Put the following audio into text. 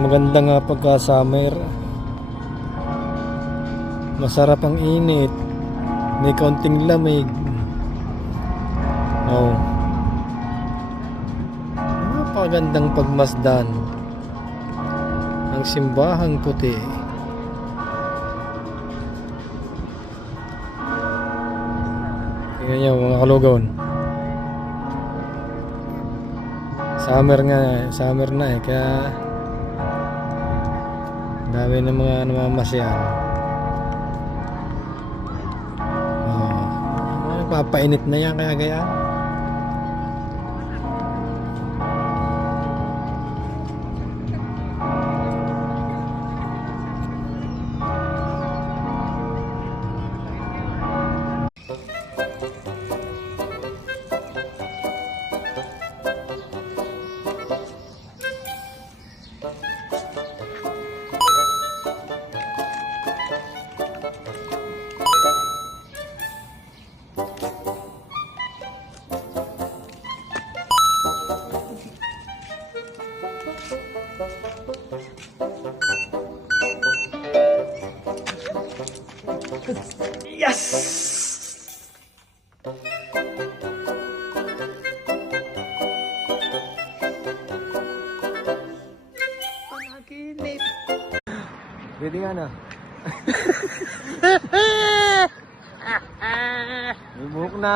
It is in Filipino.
Maganda nga pagka summer. Masarap ang init. May kaunting lamig. Oh. Napakagandang pagmasdan ang simbahang puti. Tingnan nyo mga kalugawan. Summer na eh, kaya dami ng mga namamasyal. Oh, papainit na yan kaya. Yes! Panaginip. Pwede nga na. May buhok na.